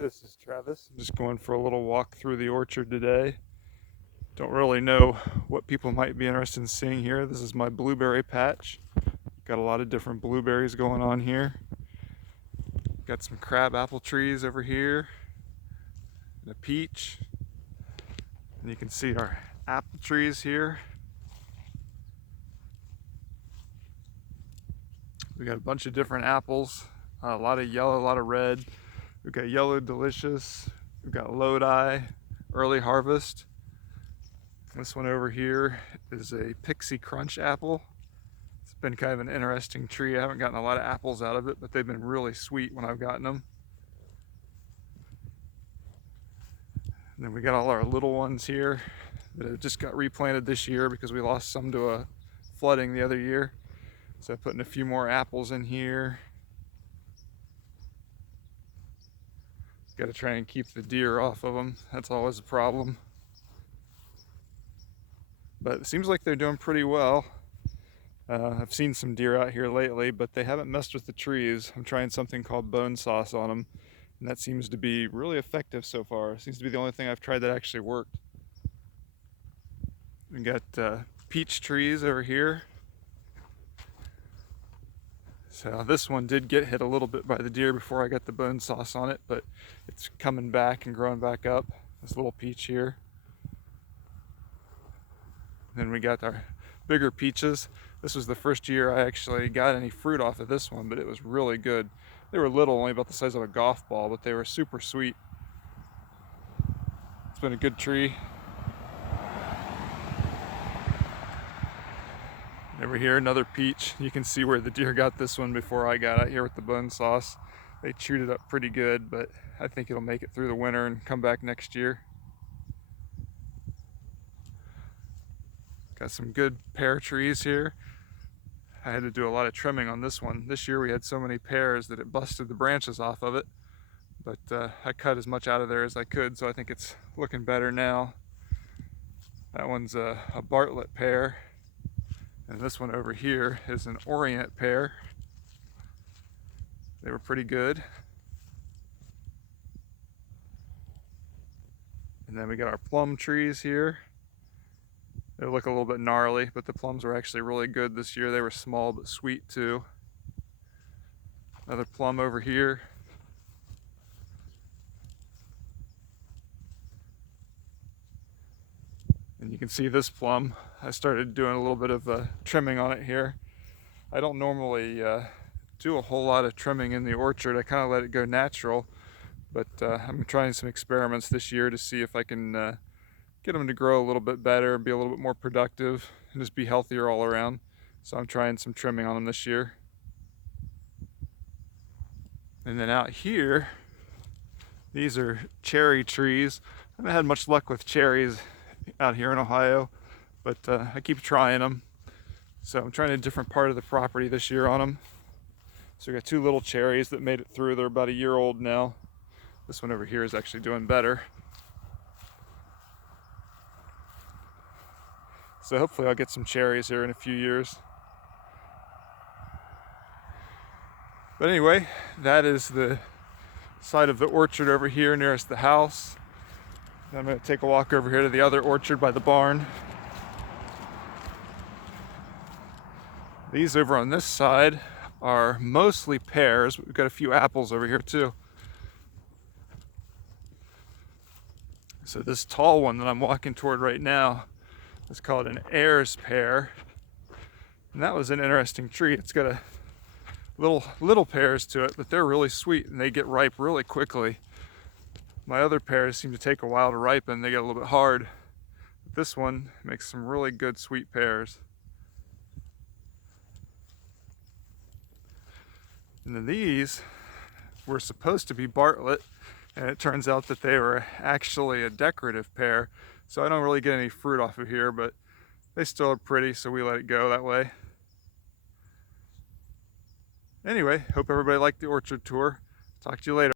This is Travis. I'm just going for a little walk through the orchard today. Don't really know what people might be interested in seeing here. This is my blueberry patch. Got a lot of different blueberries going on here. Got some crab apple trees over here, and a peach. And you can see our apple trees here. We got a bunch of different apples, a lot of yellow, a lot of red. We've got Yellow Delicious, we've got Lodi, Early Harvest. This one over here is a Pixie Crunch apple. It's been kind of an interesting tree. I haven't gotten a lot of apples out of it, but they've been really sweet when I've gotten them. And then we got all our little ones here that have just got replanted this year because we lost some to a flooding the other year. So I'm putting a few more apples in here. Got to try and keep the deer off of them. That's always a problem. But it seems like they're doing pretty well. I've seen some deer out here lately, but they haven't messed with the trees. I'm trying something called bone sauce on them, and that seems to be really effective so far. It seems to be the only thing I've tried that actually worked. We got peach trees over here. So this one did get hit a little bit by the deer before I got the bone sauce on it, but it's coming back and growing back up. This little peach here. Then we got our bigger peaches. This was the first year I actually got any fruit off of this one, but it was really good. They were little, only about the size of a golf ball, but they were super sweet. It's been a good tree. Over here, another peach. You can see where the deer got this one before I got out here with the bone sauce. They chewed it up pretty good, but I think it'll make it through the winter and come back next year. Got some good pear trees here. I had to do a lot of trimming on this one. This year we had so many pears that it busted the branches off of it, but I cut as much out of there as I could, so I think it's looking better now. That one's a Bartlett pear. And this one over here is an Orient pear. They were pretty good. And then we got our plum trees here. They look a little bit gnarly, but the plums were actually really good this year. They were small but sweet too. Another plum over here. And you can see this plum. I started doing a little bit of trimming on it here. I don't normally do a whole lot of trimming in the orchard. I kind of let it go natural, but I'm trying some experiments this year to see if I can get them to grow a little bit better, be a little bit more productive, and just be healthier all around. So I'm trying some trimming on them this year. And then out here, these are cherry trees. I haven't had much luck with cherries out here in Ohio, but I keep trying them. So I'm trying a different part of the property this year on them. So we got two little cherries that made it through. They're about a year old now. This one over here is actually doing better. So hopefully I'll get some cherries here in a few years. But anyway, that is the side of the orchard over here nearest the house. I'm going to take a walk over here to the other orchard by the barn. These over on this side are mostly pears, but we've got a few apples over here too. So this tall one that I'm walking toward right now is called an Ayers pear. And that was an interesting tree. It's got a little pears to it, but they're really sweet and they get ripe really quickly. My other pears seem to take a while to ripen. They get a little bit hard. But this one makes some really good sweet pears. And then these were supposed to be Bartlett, and it turns out that they were actually a decorative pear. So I don't really get any fruit off of here, but they still are pretty, so we let it go that way. Anyway, hope everybody liked the orchard tour. Talk to you later.